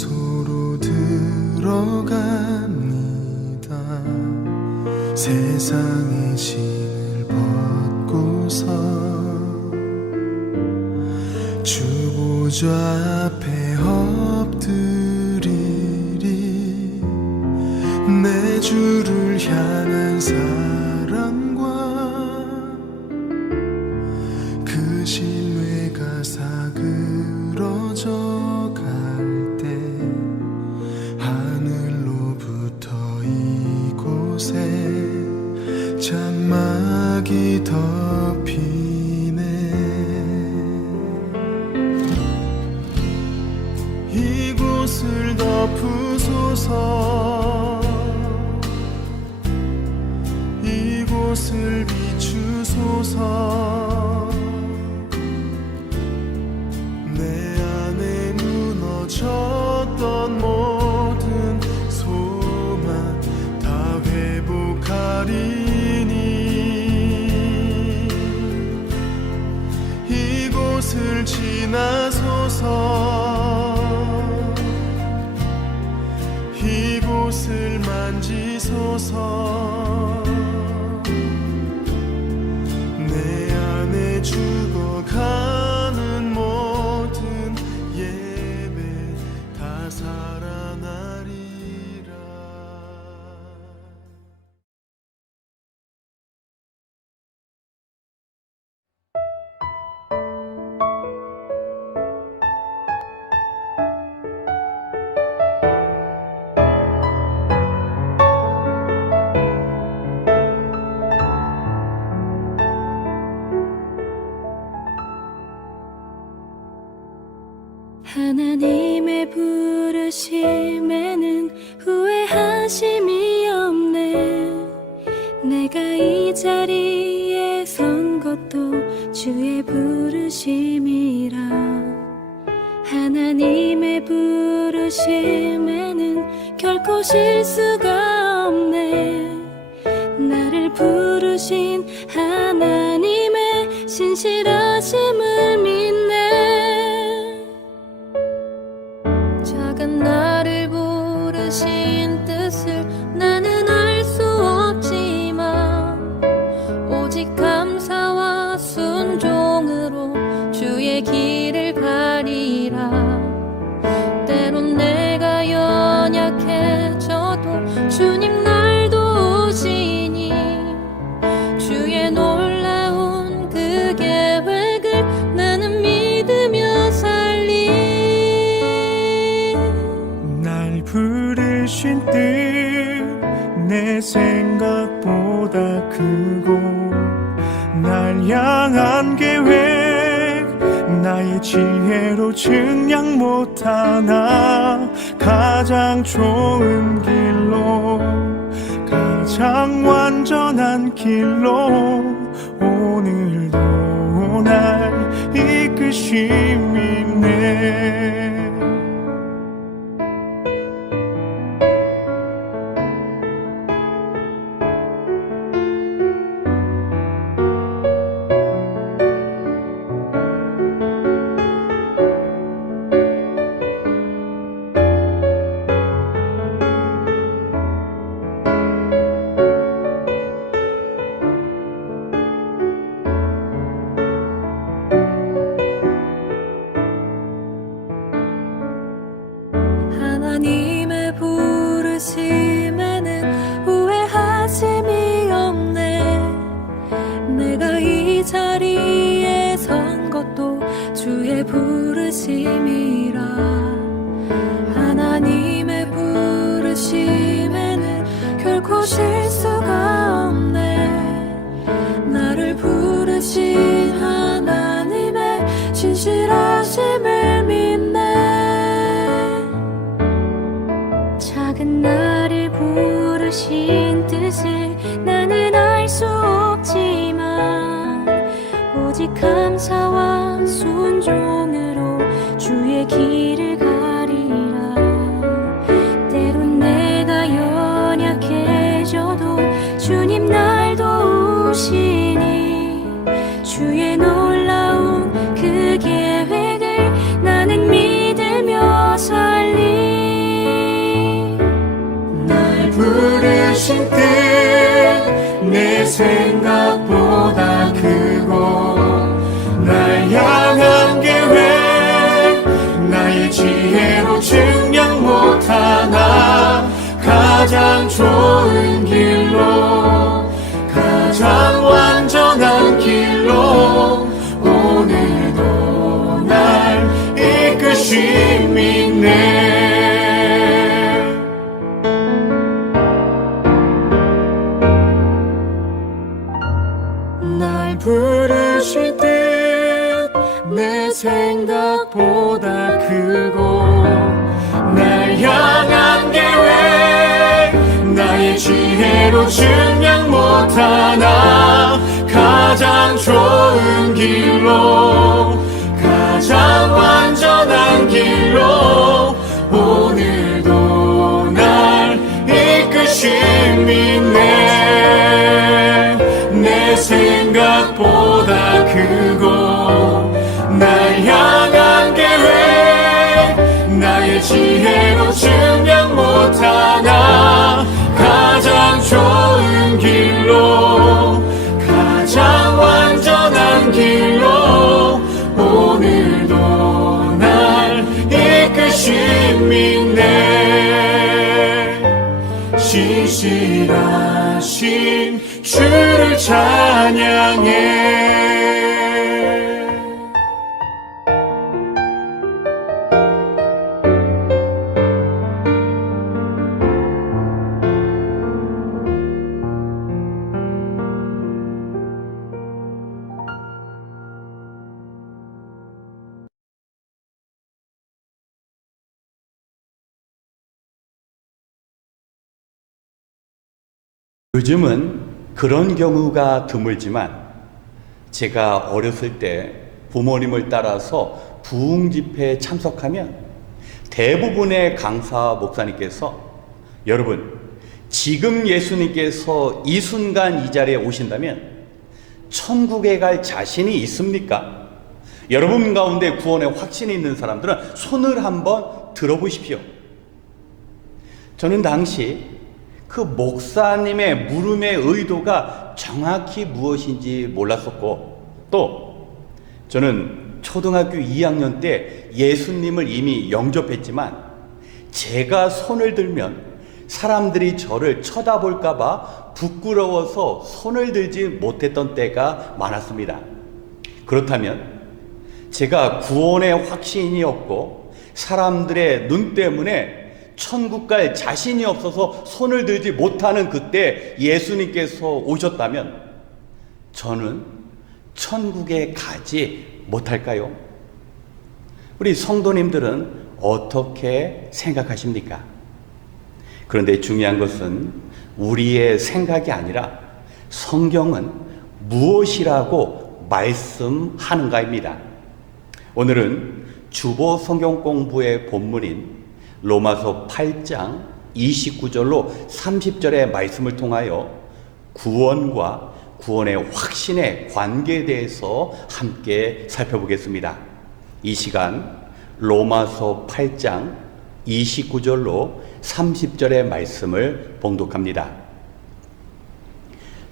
장소로 들어갑니다. 세상의 신을 벗고서 주 보좌 앞에 엎드리리. 내 주를 향한 사랑과 그 신뢰가 사그러져 갈 때 하늘로부터 이곳에 장막이 덮이네. 이곳을 덮으소서. 이곳을 비추소서. 내 안에 무너졌던 모든 소망 다 회복하리니. 이곳을 지나소서. 이곳을 만지소서. 내 안에 죽어가는 모든 예배 다 살아나리라. 하나님의 부르심에는 후회하심이 없네. 내가 이 자리에 선 것도 주의 부르심이라. 하나님의 부르심에는 결코 실수가 없네. 나를 부르신 하나님의 신실하심을 믿네. 작은 나를 부르신 뜻을 나는 알 수 없지만 오직 감사와 순종으로 주의 길을 가리라. 때론 내가 연약해져도 주님 날 도우시니 주의 놀라운 그 계획을 나는 믿으며 살리. 날 부르신 뜻 내 생각보다 크고 날 향한 계획 나의 지혜로 증량 못하나 가장 좋은 길로 가장 완전한 길로 오늘도 날 이끄심이네. 하나님의 부르심에는 후회하심이 없네. 내가 이 자리에 선 것도 주의 부르심이라. 하나님의 부르심에는 결코 실수가 없네. 나를 부르신 하나님의 신실하심을 믿네. 작은 나를 부르신 뜻을 나는 알 수 없지만 오직 감사와 순종으로 주의 길을 가리라. 때론 내가 연약해져도 주님 날 도우시니 주의 놀라운 그 계획을 나는 믿으며 살리. 생각보다 크고 날 향한 계획 나의 지혜로 증명 못하나 가장 좋은 길로 가장 완전한 길로 오늘도 날 이끄심 있네. 날 부르실 때 내 생각보다 크고 날 향한 계획 나의 지혜로 증명 못하나 가장 좋은 길로 가장 완전한 길로 오늘도 날 이끄심 있네. 내 생각보다 크고 날 향한 계획 나의 지혜로 증명 못하나 가장 좋은 길로 가장 완전한 길로 오늘도 날 이끄심 있네. 신실하신 주를 찬양해. 요즘은 그런 경우가 드물지만 제가 어렸을 때 부모님을 따라서 부흥 집회에 참석하면 대부분의 강사 목사님께서 여러분 지금 예수님께서 이 순간 이 자리에 오신다면 천국에 갈 자신이 있습니까? 여러분 가운데 구원에 확신이 있는 사람들은 손을 한번 들어보십시오. 저는 당시 그 목사님의 물음의 의도가 정확히 무엇인지 몰랐었고 또 저는 초등학교 2학년 때 예수님을 이미 영접했지만 제가 손을 들면 사람들이 저를 쳐다볼까 봐 부끄러워서 손을 들지 못했던 때가 많았습니다. 그렇다면 제가 구원의 확신이 없고 사람들의 눈 때문에 천국 갈 자신이 없어서 손을 들지 못하는 그때 예수님께서 오셨다면 저는 천국에 가지 못할까요? 우리 성도님들은 어떻게 생각하십니까? 그런데 중요한 것은 우리의 생각이 아니라 성경은 무엇이라고 말씀하는가입니다. 오늘은 주보 성경 공부의 본문인 로마서 8장 29절로 30절의 말씀을 통하여 구원과 구원의 확신의 관계에 대해서 함께 살펴보겠습니다. 이 시간 로마서 8장 29절로 30절의 말씀을 봉독합니다.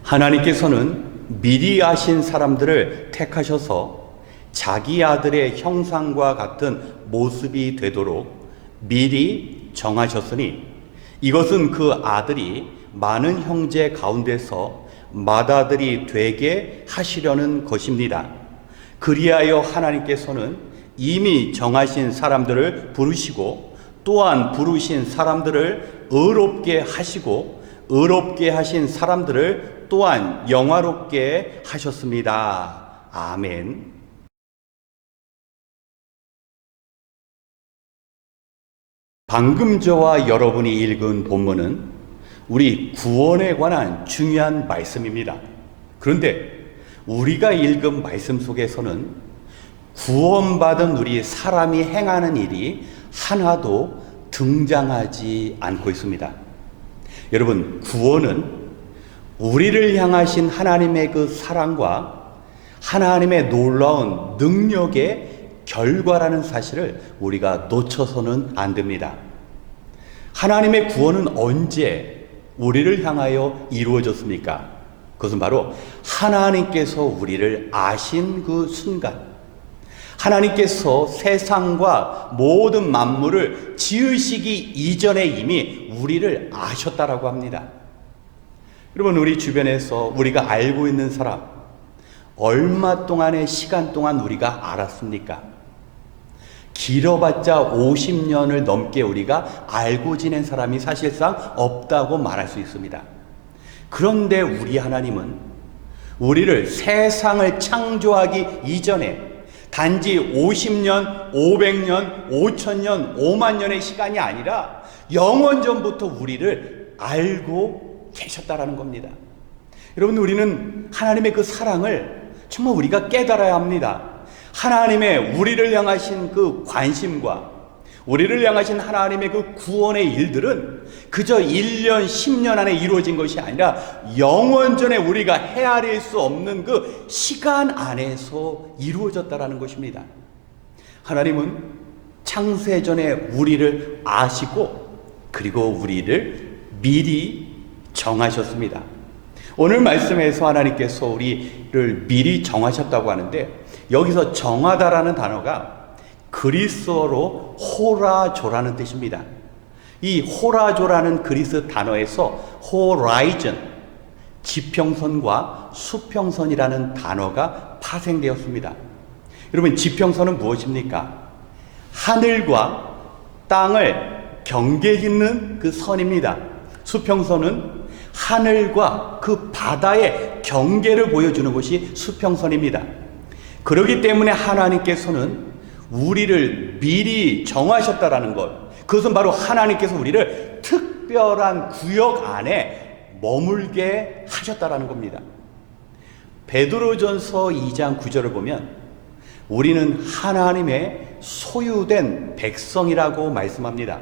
하나님께서는 미리 아신 사람들을 택하셔서 자기 아들의 형상과 같은 모습이 되도록 미리 정하셨으니 이것은 그 아들이 많은 형제 가운데서 맏아들이 되게 하시려는 것입니다. 그리하여 하나님께서는 이미 정하신 사람들을 부르시고 또한 부르신 사람들을 의롭게 하시고 의롭게 하신 사람들을 또한 영화롭게 하셨습니다. 아멘. 방금 저와 여러분이 읽은 본문은 우리 구원에 관한 중요한 말씀입니다. 그런데 우리가 읽은 말씀 속에서는 구원받은 우리 사람이 행하는 일이 하나도 등장하지 않고 있습니다. 여러분, 구원은 우리를 향하신 하나님의 그 사랑과 하나님의 놀라운 능력의 결과라는 사실을 우리가 놓쳐서는 안 됩니다. 하나님의 구원은 언제 우리를 향하여 이루어졌습니까? 그것은 바로 하나님께서 우리를 아신 그 순간, 하나님께서 세상과 모든 만물을 지으시기 이전에 이미 우리를 아셨다라고 합니다. 여러분, 우리 주변에서 우리가 알고 있는 사람, 얼마 동안의 시간 동안 우리가 알았습니까? 길어봤자 50년을 넘게 우리가 알고 지낸 사람이 사실상 없다고 말할 수 있습니다. 그런데 우리 하나님은 우리를 세상을 창조하기 이전에 단지 50년, 500년, 5000년, 5만 년의 시간이 아니라 영원전부터 우리를 알고 계셨다라는 겁니다. 여러분, 우리는 하나님의 그 사랑을 정말 우리가 깨달아야 합니다. 하나님의 우리를 향하신 그 관심과 우리를 향하신 하나님의 그 구원의 일들은 그저 1년, 10년 안에 이루어진 것이 아니라 영원전에 우리가 헤아릴 수 없는 그 시간 안에서 이루어졌다라는 것입니다. 하나님은 창세전에 우리를 아시고 그리고 우리를 미리 정하셨습니다. 오늘 말씀에서 하나님께서 우리를 미리 정하셨다고 하는데, 여기서 정하다라는 단어가 그리스어로 호라조라는 뜻입니다. 이 호라조라는 그리스 단어에서 호라이즌, 지평선과 수평선이라는 단어가 파생되었습니다. 여러분, 지평선은 무엇입니까? 하늘과 땅을 경계 짓는 그 선입니다. 수평선은 하늘과 그 바다의 경계를 보여주는 것이 수평선입니다. 그렇기 때문에 하나님께서는 우리를 미리 정하셨다라는 것, 그것은 바로 하나님께서 우리를 특별한 구역 안에 머물게 하셨다라는 겁니다. 베드로전서 2장 9절을 보면 우리는 하나님의 소유된 백성이라고 말씀합니다.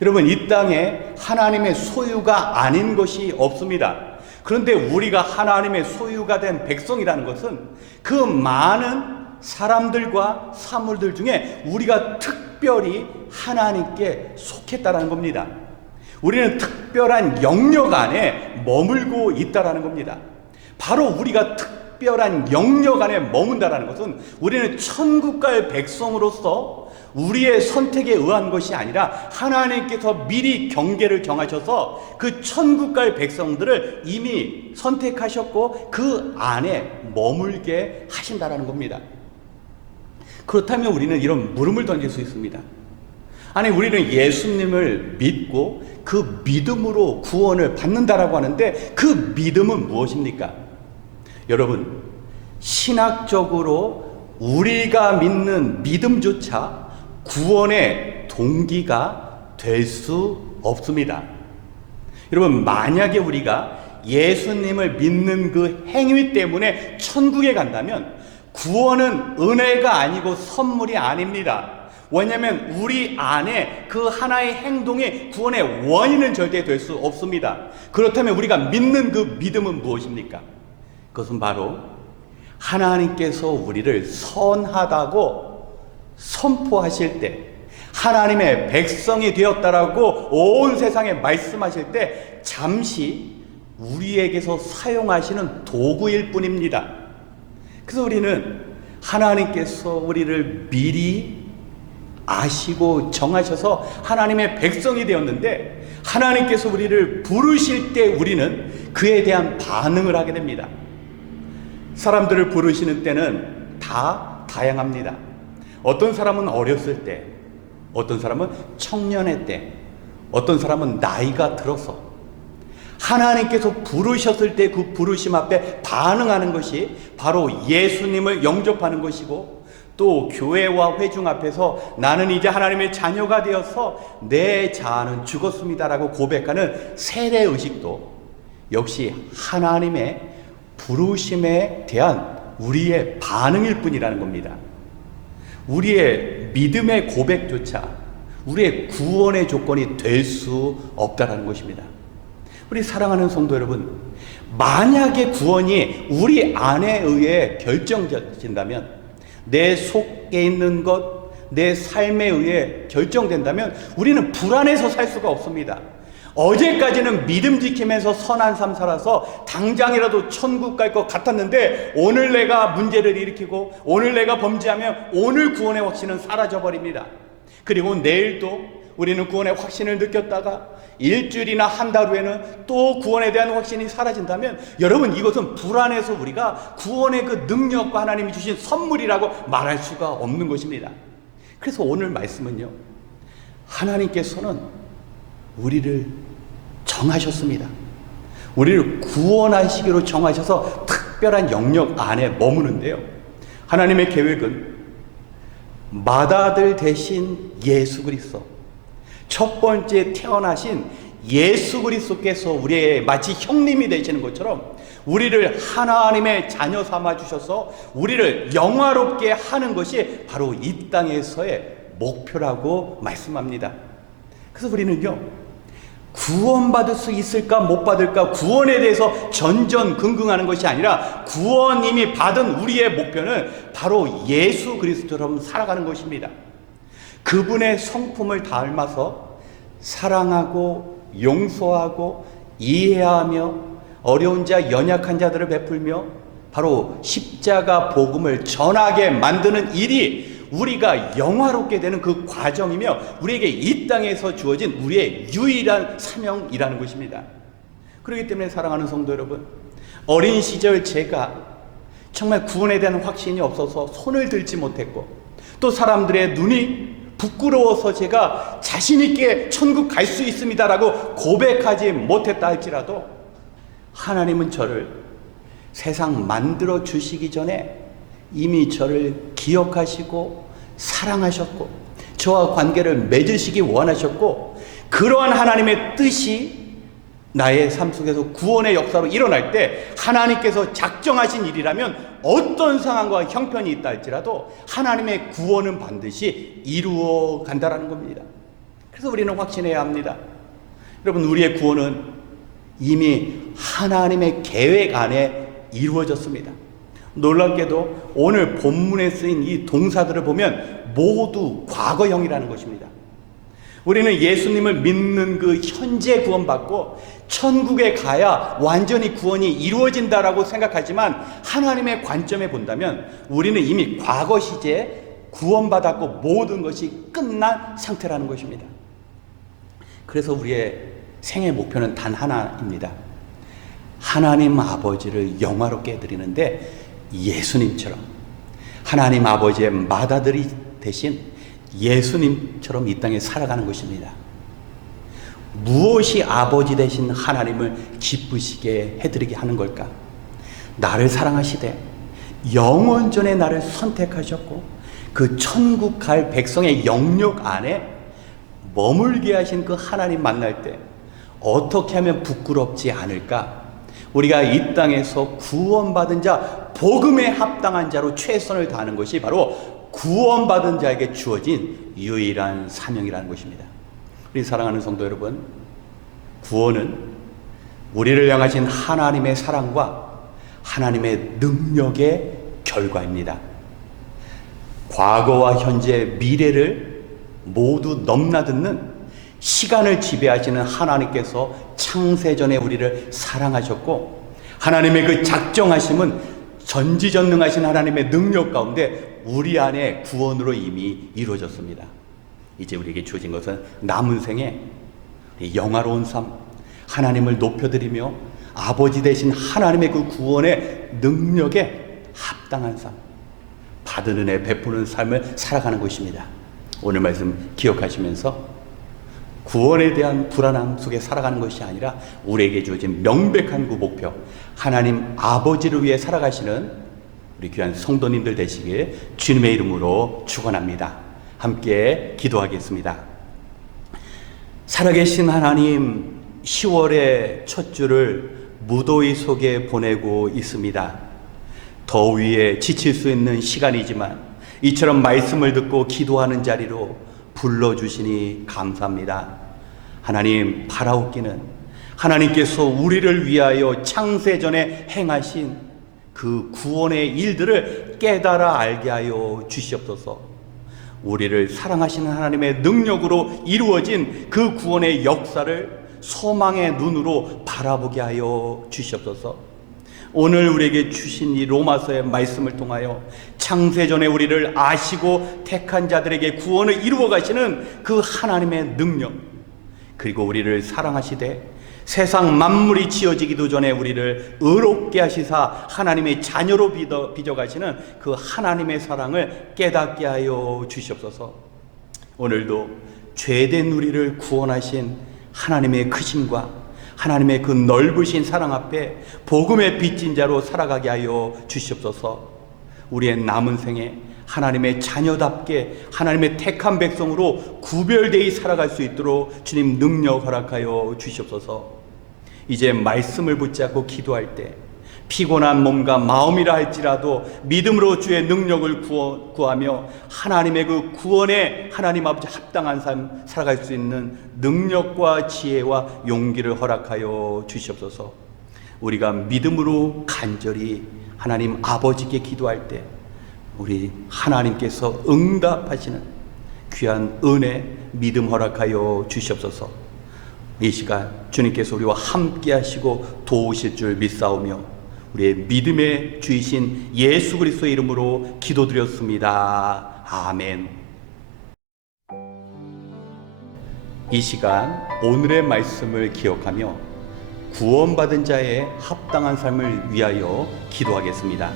여러분, 이 땅에 하나님의 소유가 아닌 것이 없습니다. 그런데 우리가 하나님의 소유가 된 백성이라는 것은 그 많은 사람들과 사물들 중에 우리가 특별히 하나님께 속했다라는 겁니다. 우리는 특별한 영역 안에 머물고 있다라는 겁니다. 바로 우리가 특별한 영역 안에 머문다라는 것은 우리는 천국가의 백성으로서 우리의 선택에 의한 것이 아니라 하나님께서 미리 경계를 정하셔서 그 천국가의 백성들을 이미 선택하셨고 그 안에 머물게 하신다라는 겁니다. 그렇다면 우리는 이런 물음을 던질 수 있습니다. 아니, 우리는 예수님을 믿고 그 믿음으로 구원을 받는다라고 하는데 그 믿음은 무엇입니까? 여러분, 신학적으로 우리가 믿는 믿음조차 구원의 동기가 될 수 없습니다. 여러분, 만약에 우리가 예수님을 믿는 그 행위 때문에 천국에 간다면 구원은 은혜가 아니고 선물이 아닙니다. 왜냐하면 우리 안에 그 하나의 행동이 구원의 원인은 절대 될 수 없습니다. 그렇다면 우리가 믿는 그 믿음은 무엇입니까? 그것은 바로 하나님께서 우리를 선하다고 선포하실 때, 하나님의 백성이 되었다라고 온 세상에 말씀하실 때 잠시 우리에게서 사용하시는 도구일 뿐입니다. 그래서 우리는 하나님께서 우리를 미리 아시고 정하셔서 하나님의 백성이 되었는데, 하나님께서 우리를 부르실 때 우리는 그에 대한 반응을 하게 됩니다. 사람들을 부르시는 때는 다 다양합니다. 어떤 사람은 어렸을 때, 어떤 사람은 청년의 때, 어떤 사람은 나이가 들어서 하나님께서 부르셨을 때 그 부르심 앞에 반응하는 것이 바로 예수님을 영접하는 것이고, 또 교회와 회중 앞에서 나는 이제 하나님의 자녀가 되어서 내 자아는 죽었습니다라고 고백하는 세례의식도 역시 하나님의 부르심에 대한 우리의 반응일 뿐이라는 겁니다. 우리의 믿음의 고백조차 우리의 구원의 조건이 될 수 없다는 것입니다. 우리 사랑하는 성도 여러분, 만약에 구원이 우리 안에 의해 결정된다면, 내 속에 있는 것, 내 삶에 의해 결정된다면 우리는 불안해서 살 수가 없습니다. 어제까지는 믿음 지키면서 선한 삶 살아서 당장이라도 천국 갈 것 같았는데 오늘 내가 문제를 일으키고 오늘 내가 범죄하면 오늘 구원의 확신은 사라져 버립니다. 그리고 내일도 우리는 구원의 확신을 느꼈다가 일주일이나 한 달 후에는 또 구원에 대한 확신이 사라진다면 여러분, 이것은 불안해서 우리가 구원의 그 능력과 하나님이 주신 선물이라고 말할 수가 없는 것입니다. 그래서 오늘 말씀은요, 하나님께서는 우리를 정하셨습니다. 우리를 구원하시기로 정하셔서 특별한 영역 안에 머무는데요, 하나님의 계획은 맏아들 대신 예수 그리스도, 첫 번째 태어나신 예수 그리스도께서 우리의 마치 형님이 되시는 것처럼 우리를 하나님의 자녀 삼아 주셔서 우리를 영화롭게 하는 것이 바로 이 땅에서의 목표라고 말씀합니다. 그래서 우리는요, 구원받을 수 있을까 못 받을까 구원에 대해서 전전긍긍하는 것이 아니라 구원 이미 받은 우리의 목표는 바로 예수 그리스도처럼 살아가는 것입니다. 그분의 성품을 닮아서 사랑하고 용서하고 이해하며 어려운 자 연약한 자들을 베풀며 바로 십자가 복음을 전하게 만드는 일이 우리가 영화롭게 되는 그 과정이며 우리에게 이 땅에서 주어진 우리의 유일한 사명이라는 것입니다. 그렇기 때문에 사랑하는 성도 여러분, 어린 시절 제가 정말 구원에 대한 확신이 없어서 손을 들지 못했고 또 사람들의 눈이 부끄러워서 제가 자신 있게 천국 갈 수 있습니다라고 고백하지 못했다 할지라도 하나님은 저를 세상 만들어 주시기 전에 이미 저를 기억하시고 사랑하셨고 저와 관계를 맺으시기 원하셨고, 그러한 하나님의 뜻이 나의 삶 속에서 구원의 역사로 일어날 때 하나님께서 작정하신 일이라면 어떤 상황과 형편이 있다 할지라도 하나님의 구원은 반드시 이루어 간다라는 겁니다. 그래서 우리는 확신해야 합니다. 여러분, 우리의 구원은 이미 하나님의 계획 안에 이루어졌습니다. 놀랍게도 오늘 본문에 쓰인 이 동사들을 보면 모두 과거형이라는 것입니다. 우리는 예수님을 믿는 그 현재 구원받고 천국에 가야 완전히 구원이 이루어진다라고 생각하지만 하나님의 관점에 본다면 우리는 이미 과거 시제에 구원받았고 모든 것이 끝난 상태라는 것입니다. 그래서 우리의 생애 목표는 단 하나입니다. 하나님 아버지를 영화롭게 해드리는데 예수님처럼, 하나님 아버지의 맏아들이 대신 예수님처럼 이 땅에 살아가는 것입니다. 무엇이 아버지 되신 하나님을 기쁘시게 해드리게 하는 걸까? 나를 사랑하시되 영원전에 나를 선택하셨고 그 천국 갈 백성의 영역 안에 머물게 하신 그 하나님 만날 때 어떻게 하면 부끄럽지 않을까? 우리가 이 땅에서 구원받은 자, 복음에 합당한 자로 최선을 다하는 것이 바로 구원받은 자에게 주어진 유일한 사명이라는 것입니다. 우리 사랑하는 성도 여러분, 구원은 우리를 향하신 하나님의 사랑과 하나님의 능력의 결과입니다. 과거와 현재, 미래를 모두 넘나드는 시간을 지배하시는 하나님께서 창세전에 우리를 사랑하셨고 하나님의 그 작정하심은 전지전능하신 하나님의 능력 가운데 우리 안에 구원으로 이미 이루어졌습니다. 이제 우리에게 주어진 것은 남은 생에 영화로운 삶, 하나님을 높여드리며 아버지 되신 하나님의 그 구원의 능력에 합당한 삶, 받은 은혜 베푸는 삶을 살아가는 것입니다. 오늘 말씀 기억하시면서 구원에 대한 불안함 속에 살아가는 것이 아니라 우리에게 주어진 명백한 그 목표, 하나님 아버지를 위해 살아가시는 우리 귀한 성도님들 되시길 주님의 이름으로 축원합니다. 함께 기도하겠습니다. 살아계신 하나님, 10월의 첫 주를 무더위 속에 보내고 있습니다. 더위에 지칠 수 있는 시간이지만 이처럼 말씀을 듣고 기도하는 자리로 불러주시니 감사합니다. 하나님, 바라옵기는 하나님께서 우리를 위하여 창세전에 행하신 그 구원의 일들을 깨달아 알게 하여 주시옵소서. 우리를 사랑하시는 하나님의 능력으로 이루어진 그 구원의 역사를 소망의 눈으로 바라보게 하여 주시옵소서. 오늘 우리에게 주신 이 로마서의 말씀을 통하여 창세전에 우리를 아시고 택한 자들에게 구원을 이루어 가시는 그 하나님의 능력, 그리고 우리를 사랑하시되 세상 만물이 지어지기도 전에 우리를 의롭게 하시사 하나님의 자녀로 빚어가시는 그 하나님의 사랑을 깨닫게 하여 주시옵소서. 오늘도 죄된 우리를 구원하신 하나님의 크심과 하나님의 그 넓으신 사랑 앞에 복음의 빚진 자로 살아가게 하여 주시옵소서. 우리의 남은 생에 하나님의 자녀답게 하나님의 택한 백성으로 구별되이 살아갈 수 있도록 주님 능력 허락하여 주시옵소서. 이제 말씀을 붙잡고 기도할 때 피곤한 몸과 마음이라 할지라도 믿음으로 주의 능력을 구하며 하나님의 그 구원에 하나님 아버지 합당한 삶 살아갈 수 있는 능력과 지혜와 용기를 허락하여 주시옵소서. 우리가 믿음으로 간절히 하나님 아버지께 기도할 때 우리 하나님께서 응답하시는 귀한 은혜, 믿음 허락하여 주시옵소서. 이 시간 주님께서 우리와 함께 하시고 도우실 줄 믿사오며 우리의 믿음의 주이신 예수 그리스도의 이름으로 기도드렸습니다. 아멘. 이 시간 오늘의 말씀을 기억하며 구원받은 자의 합당한 삶을 위하여 기도하겠습니다.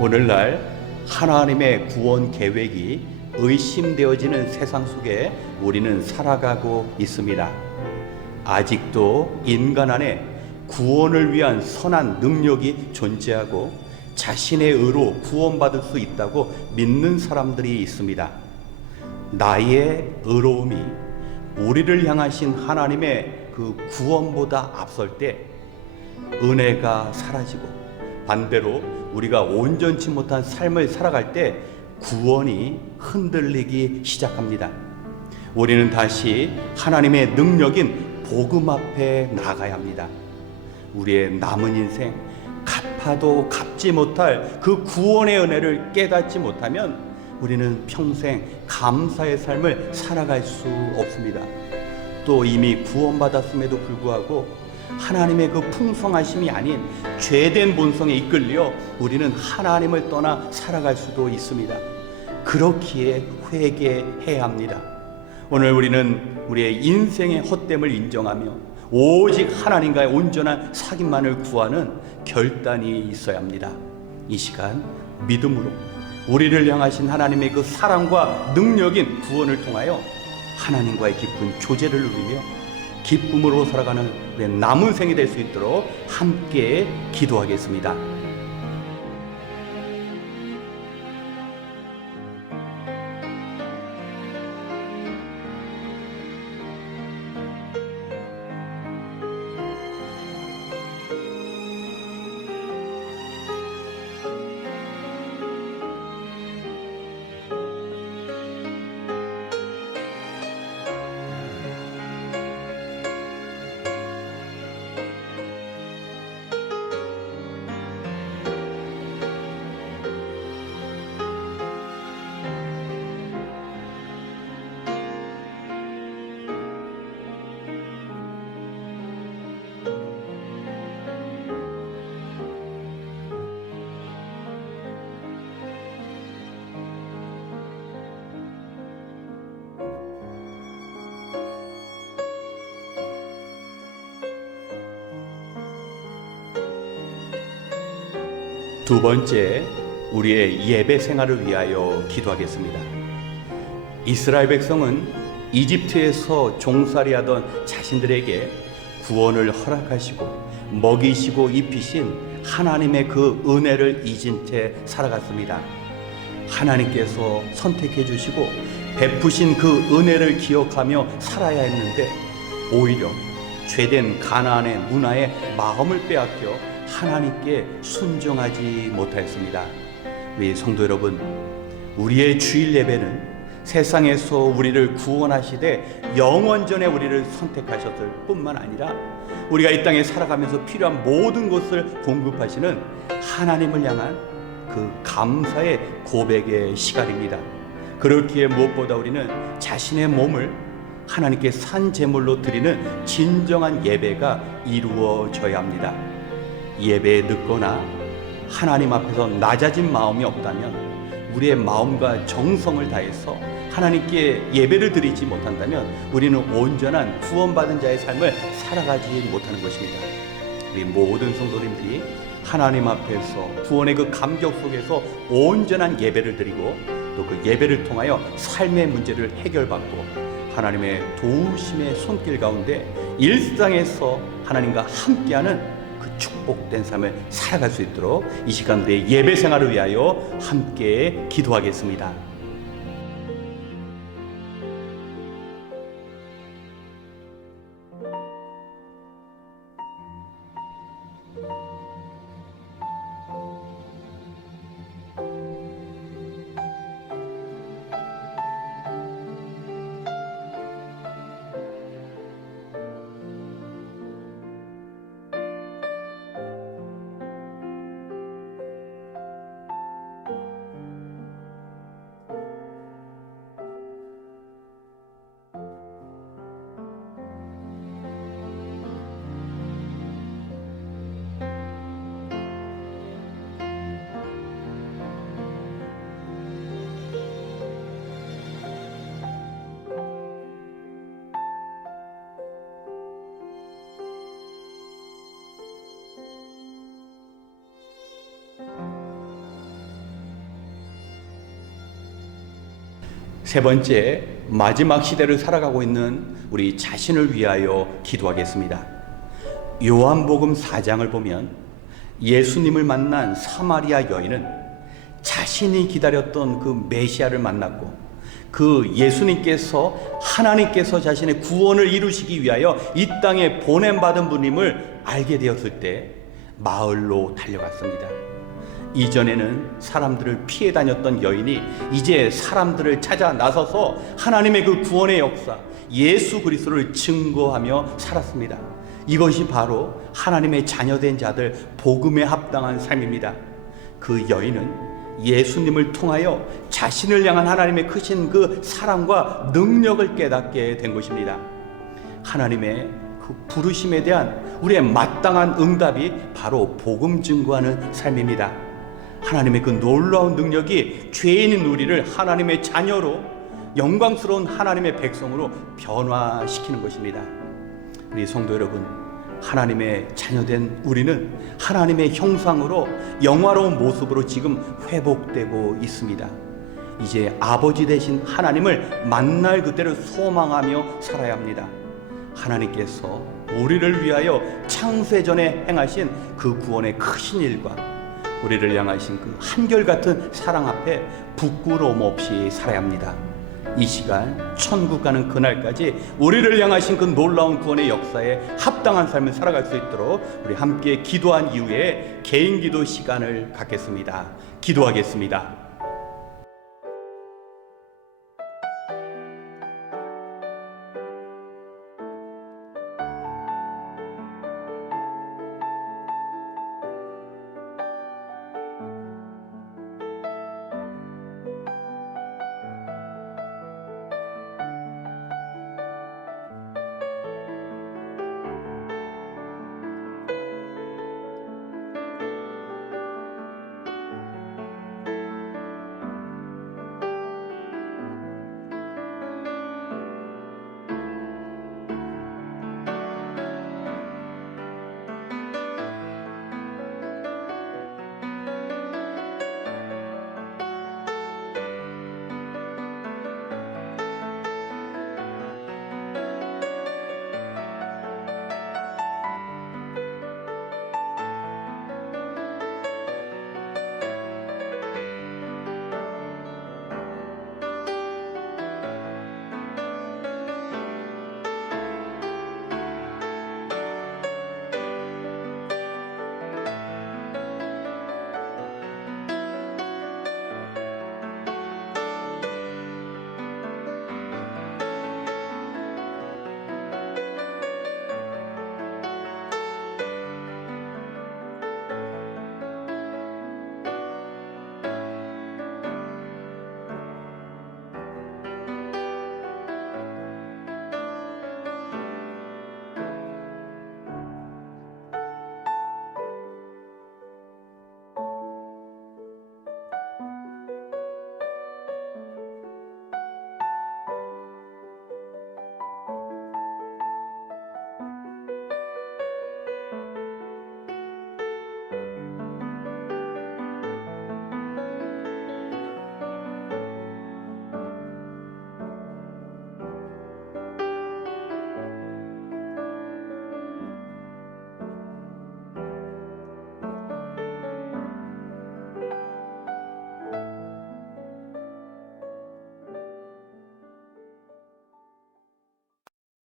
오늘날 하나님의 구원 계획이 의심되어지는 세상 속에 우리는 살아가고 있습니다. 아직도 인간 안에 구원을 위한 선한 능력이 존재하고 자신의 의로 구원받을 수 있다고 믿는 사람들이 있습니다. 나의 의로움이 우리를 향하신 하나님의 그 구원보다 앞설 때 은혜가 사라지고 반대로 우리가 온전치 못한 삶을 살아갈 때 구원이 흔들리기 시작합니다. 우리는 다시 하나님의 능력인 복음 앞에 나가야 합니다. 우리의 남은 인생 갚아도 갚지 못할 그 구원의 은혜를 깨닫지 못하면 우리는 평생 감사의 삶을 살아갈 수 없습니다. 또 이미 구원받았음에도 불구하고 하나님의 그 풍성하심이 아닌 죄된 본성에 이끌려 우리는 하나님을 떠나 살아갈 수도 있습니다. 그렇기에 회개해야 합니다. 오늘 우리는 우리의 인생의 헛됨을 인정하며 오직 하나님과의 온전한 사귐만을 구하는 결단이 있어야 합니다. 이 시간 믿음으로 우리를 향하신 하나님의 그 사랑과 능력인 구원을 통하여 하나님과의 깊은 교제를 누리며 기쁨으로 살아가는 우리의 남은 생이 될 수 있도록 함께 기도하겠습니다. 두 번째, 우리의 예배 생활을 위하여 기도하겠습니다. 이스라엘 백성은 이집트에서 종살이하던 자신들에게 구원을 허락하시고 먹이시고 입히신 하나님의 그 은혜를 잊은 채 살아갔습니다. 하나님께서 선택해 주시고 베푸신 그 은혜를 기억하며 살아야 했는데 오히려 죄된 가나안의 문화에 마음을 빼앗겨 하나님께 순종하지 못하였습니다. 우리 성도 여러분, 우리의 주일 예배는 세상에서 우리를 구원하시되 영원전에 우리를 선택하셨을 뿐만 아니라 우리가 이 땅에 살아가면서 필요한 모든 것을 공급하시는 하나님을 향한 그 감사의 고백의 시간입니다. 그렇기에 무엇보다 우리는 자신의 몸을 하나님께 산 제물로 드리는 진정한 예배가 이루어져야 합니다. 예배에 늦거나 하나님 앞에서 낮아진 마음이 없다면, 우리의 마음과 정성을 다해서 하나님께 예배를 드리지 못한다면 우리는 온전한 구원받은 자의 삶을 살아가지 못하는 것입니다. 우리 모든 성도님들이 하나님 앞에서 구원의 그 감격 속에서 온전한 예배를 드리고, 또 그 예배를 통하여 삶의 문제를 해결받고 하나님의 도우심의 손길 가운데 일상에서 하나님과 함께하는 그 축복된 삶을 살아갈 수 있도록 이 시간 내 예배 생활을 위하여 함께 기도하겠습니다. 세 번째, 마지막 시대를 살아가고 있는 우리 자신을 위하여 기도하겠습니다. 요한복음 4장을 보면 예수님을 만난 사마리아 여인은 자신이 기다렸던 그 메시아를 만났고, 그 예수님께서, 하나님께서 자신의 구원을 이루시기 위하여 이 땅에 보냄받은 분임을 알게 되었을 때 마을로 달려갔습니다. 이전에는 사람들을 피해 다녔던 여인이 이제 사람들을 찾아 나서서 하나님의 그 구원의 역사, 예수 그리스도를 증거하며 살았습니다. 이것이 바로 하나님의 자녀된 자들 복음에 합당한 삶입니다. 그 여인은 예수님을 통하여 자신을 향한 하나님의 크신 그 사랑과 능력을 깨닫게 된 것입니다. 하나님의 그 부르심에 대한 우리의 마땅한 응답이 바로 복음 증거하는 삶입니다. 하나님의 그 놀라운 능력이 죄인인 우리를 하나님의 자녀로, 영광스러운 하나님의 백성으로 변화시키는 것입니다. 우리 성도 여러분, 하나님의 자녀된 우리는 하나님의 형상으로 영화로운 모습으로 지금 회복되고 있습니다. 이제 아버지 되신 하나님을 만날 그때를 소망하며 살아야 합니다. 하나님께서 우리를 위하여 창세전에 행하신 그 구원의 크신 일과 우리를 향하신 그 한결같은 사랑 앞에 부끄러움 없이 살아야 합니다. 이 시간 천국 가는 그날까지 우리를 향하신 그 놀라운 구원의 역사에 합당한 삶을 살아갈 수 있도록 우리 함께 기도한 이후에 개인 기도 시간을 갖겠습니다. 기도하겠습니다.